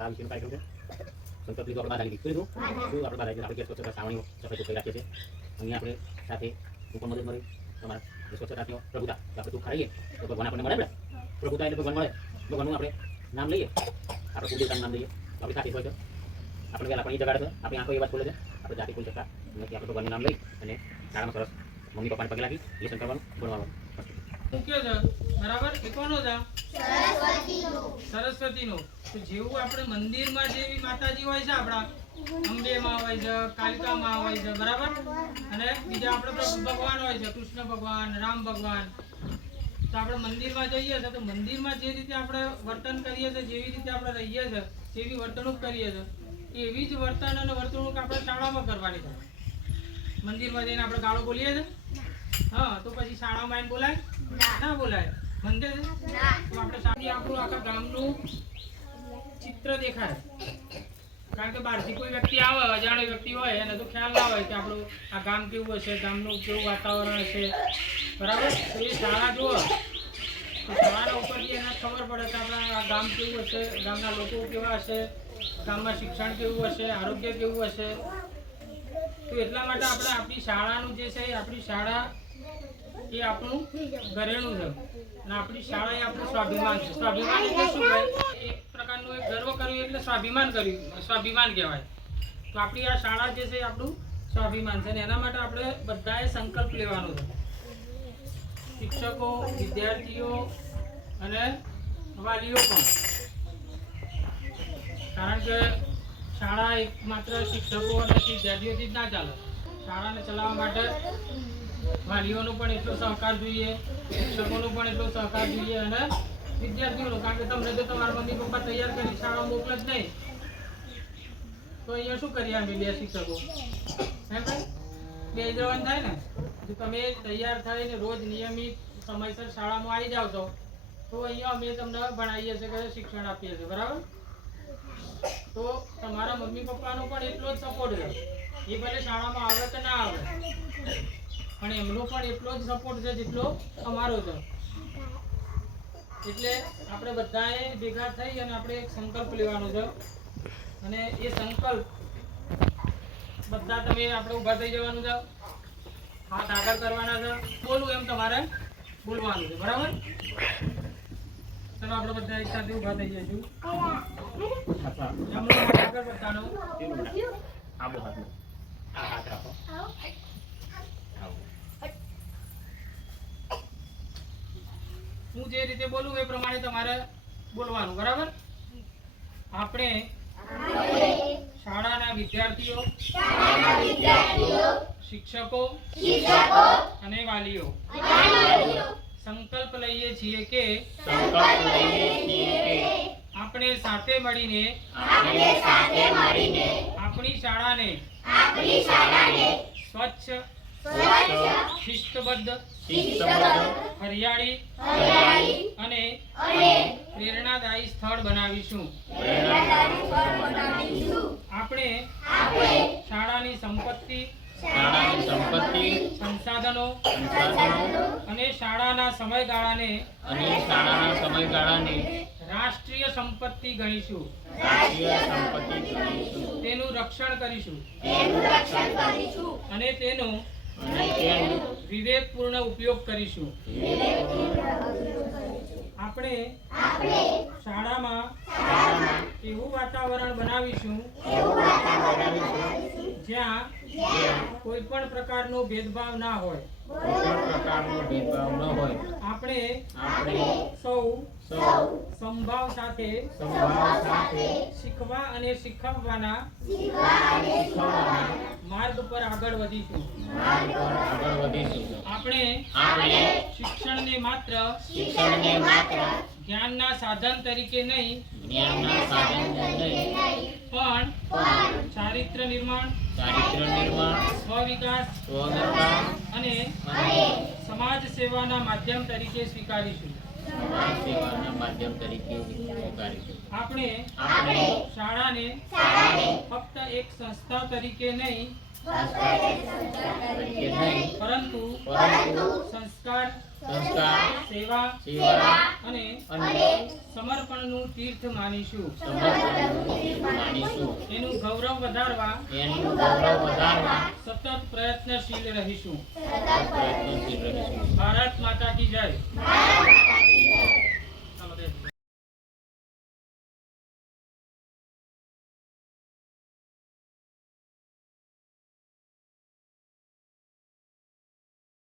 આ વિશેનો કાર્યક્રમ છે સંકલ્પ લીધો આપણે બાધાની દીકરી શું આપણે બાધાની આપણે ગેસ સ્વચ્છતા સાવણીઓ સફાઈ સુથરી રાખીએ છીએ અહીંયા આપણે સાથે હું પણ મદદ મળી તમારા જે સ્વચ્છતાથીઓ પ્રભુતા આપણે તું ખાઈએ તો ભગવાન આપણને મળે ને પ્રભુતા એટલે ભગવાન મળે ભગવાનનું આપણે નામ લઈએ આપણે કુલદેવતાનું નામ લઈએ તો આપણી સાથે હોય છે આપણે પહેલાં પણ એ જગાડે છે આપણી આંખો એ વાત ખોલે છે આપણે જાતે ખુલી શકતા નથી આપણે ભગવાનનું નામ લઈ અને શાળામાં સરસ મમ્મી પપ્પાને પગે લાગી લેસન કરવાનું ભણવાનું મૂક્યો બરાબર એ કોનો છે સરસ્વતીનો તો જેવું આપણે મંદિરમાં જેવી માતાજી હોય છે આપણા અંબેમાં હોય છે કાલિકામાં હોય છે બરાબર? અને બીજા આપણે ભગવાન હોય છે કૃષ્ણ ભગવાન રામ ભગવાન. તો આપણે મંદિરમાં જઈએ છીએ તો મંદિરમાં જે રીતે આપણે વર્તન કરીએ છીએ જેવી રીતે આપણે રહીએ છીએ જેવી વર્તણૂક કરીએ છીએ એવી જ વર્તન અને વર્તણૂક આપણે શાળામાં કરવાની છે. મંદિરમાં જઈને આપણે ગાળો બોલીએ છીએ હા તો પછી શાળામાં એમ બોલાય? ના. બોલાય. મંદિર? તો આપણે શાળી આપણું આખા ગામનું ચિત્ર દેખાય. કારણ કે બહારથી કોઈ વ્યક્તિ આવે, અજાણ્યો વ્યક્તિ હોય, એને તો ખ્યાલ ના હોય કે આપણું આ ગામ કેવું હશે, ગામનું કેવું વાતાવરણ હશે. બરાબર? તો એ શાળા જુઓ. શાળા ઉપરથી એને ખબર પડે કે આપણા આ ગામ કેવું હશે, ગામના લોકો કેવા હશે, ગામમાં શિક્ષણ કેવું હશે, આરોગ્ય કેવું હશે. તો એટલા માટે આપણે આપણી શાળાનું જે છે આપણી શાળા એ આપણું ઘરેણું છે. અને આપણી શાળા એ આપણું સ્વાભિમાન છે. સ્વાભિમાન એટલે શું કહેવાય એક પ્રકારનું એક ગર્વ કર્યું એટલે સ્વાભિમાન કર્યું. સ્વાભિમાન કહેવાય. તો આપણી આ શાળા જે છે આપણું સ્વાભિમાન છે. અને એના માટે આપણે બધાએ સંકલ્પ લેવાનો છે. શિક્ષકો, વિદ્યાર્થીઓ અને વાલીઓ પણ. કારણ કે શાળા એક માત્ર શિક્ષકો અને વિદ્યાર્થીઓથી જ ના ચાલે. શાળાને ચલાવવા માટે વાલીઓનો પણ એટલો સહકાર જોઈએ, શિક્ષકોનો પણ એટલો સહકાર જોઈએ અને વિદ્યાર્થીઓનો, કારણ કે તમને તો તમારા મમ્મી પપ્પા તૈયાર કરી શાળા મોકલે જ નહીં. તો અહીંયા શું કરીએ અમે બે શિક્ષકો? એમ ભાઈ? બે જ થાય ને? જો તમે તૈયાર થઈને રોજ નિયમિત સમયસર શાળામાં આવી જાવ છો, તો અહીંયા અમે તમને ભણાવીએ છીએ કે શિક્ષણ આપીએ છીએ, બરાબર? તો તમારા મમ્મી પપ્પાનો પણ એટલો જ સપોર્ટ છે. એ ભલે શાળામાં આવે કે ના આવે. પણ એમનો પણ એટલો જ સપોર્ટ છે જેટલો અમારો છે. એટલે આપણે બધાએ ભેગા થઈ અને આપણે એક સંકલ્પ લેવાનો છે. અને એ સંકલ્પ બધા તમે આપણે ઊભા થઈ જવાનું છે. હાથ આગળ કરવાના છે. બોલવું એમ તમારે બોલવાનું છે. બરાબર? ચલો આપણે બધા એક સાથે ઊભા થઈ જઈશું. હાથ આગળ બધાનો આબો હાથનો આ હાથ રાખો આવો હું જે રીતે બોલું એ પ્રમાણે તમારે બોલવાનું બરાબર? આપણે શાળાના વિદ્યાર્થીઓ શિક્ષકો અને વાલીઓ સંકલ્પ લઈએ છીએ કે સંકલ્પ લઈએ છીએ કે આપણે સાથે મળીને આપણી શાળાને સ્વચ્છ શિસ્તબદ્ધ હરિયાળી અને પ્રેરણાદાયી સ્થળ બનાવીશું. આપણે શાળાની સંપત્તિ સંપત્તિ સંસાધનો અને શાળાના સમયગાળાને અને શાળાના સમયગાળાને રાષ્ટ્રીય સંપત્તિ ગણીશું. તેનું રક્ષણ કરીશું. અને તેનો વિવેકપૂર્ણ ઉપયોગ કરીશું. આપણે શાળામાં એવું વાતાવરણ બનાવીશું જ્યાં કોઈ પણ પ્રકારનો ભેદભાવ ના હોય. કોઈ પ્રકારનો ભેદભાવ ન હોય. આપણે આપણે સૌ સૌ સંભાવ સાથે સંભાવ સાથે શીખવા અને શીખવવાના શીખવવાના માર્ગ પર આગળ વધીશું. માર્ગ પર આગળ વધીશું. આપણે આપણે શિક્ષણને માત્ર શિક્ષણને માત્ર જ્ઞાનના સાધન તરીકે નહીં જ્ઞાનના સાધન નહીં પણ ચારિત્ર નિર્માણ ચારિત્ર નિર્માણ સ્વવિકાસ સ્વનિર્માણ અને અને સમાજ સેવાના માધ્યમ તરીકે સ્વીકારીશું. સમાજ સેવાના માધ્યમ તરીકે સ્વીકારીશું. આપણે આપણે શાળાને શાળાને ફક્ત એક સંસ્થા તરીકે નહીં પરંતુ સંસ્કાર સંસ્કાર સેવા સેવા અને અને સમર્પણનું તીર્થ માનીશું. તીર્થ માનીશું. એનું ગૌરવ વધારવા એનું ગૌરવ વધારવા સતત પ્રયત્નશીલ રહીશું. પ્રયત્નશીલ રહીશું. ભારત માતા કી જય.